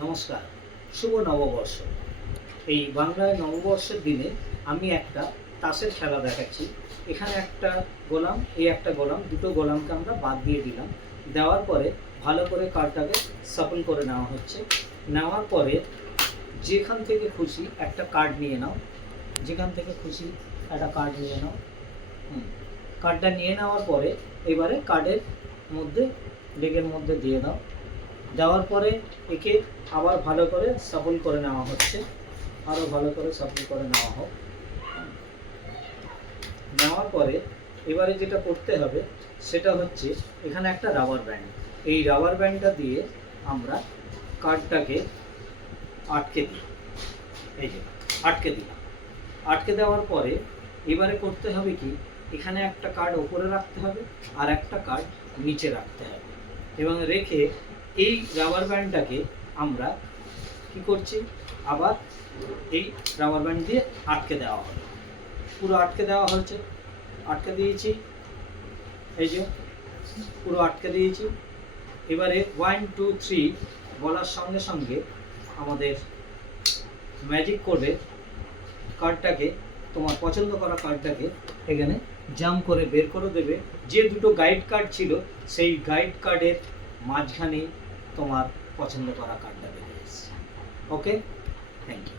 নমস্কার, শুভ নববর্ষ। এই বাংলায় নববর্ষের দিনে আমি একটা তাসের খেলা দেখাচ্ছি। এখানে একটা গোলাম, এই একটা গোলাম, দুটো গোলামকে আমরা বাদ দিয়ে দিলাম। দেওয়ার পরে ভালো করে কার্ডটাকে সাফল করে নেওয়া হচ্ছে। নেওয়ার পরে যেখান থেকে খুশি একটা কার্ড নিয়ে নাও, যেখান থেকে খুশি একটা কার্ড নিয়ে নাও। কার্ডটা নিয়ে নেওয়ার পরে এবারে কার্ডের মধ্যে ডেকের মধ্যে দিয়ে দাও। দেওয়ার পরে একে আবার ভালো করে সাফল করে নেওয়া হচ্ছে, আরও ভালো করে সাফল করে নেওয়া হোক। নেওয়ার পরে এবারে যেটা করতে হবে সেটা হচ্ছে এখানে একটা রাবার ব্যান্ড, এই রাবার ব্যান্ডটা দিয়ে আমরা কার্ডটাকে আটকে দিই। এই যে আটকে দিলাম। আটকে দেওয়ার পরে এবারে করতে হবে কি, এখানে একটা কার্ড ওপরে রাখতে হবে আর একটা কার্ড নিচে রাখতে হবে এবং রেখে এই রাবার ব্যান্ডটাকে আমরা কি করছি, আবার এই রাবার ব্যান্ড দিয়ে আটকে দেওয়া হবে। পুরো আটকে দেওয়া হয়েছে, আটকে দিয়েছি, এই যে পুরো আটকে দিয়েছি। এবারে 1 2 3 বলার সঙ্গে সঙ্গে আমাদের ম্যাজিক করে কার্ডটাকে, তোমার পছন্দ করা কার্ডটাকে এখানে জাম্প করে বের করে দেবে। যে দুটো গাইড কার্ড ছিল সেই গাইড কার্ডের মাঝখানে তোমার পছন্দ করা কার্ডটা বেরিয়ে এসেছে। ওকে, থ্যাংক ইউ।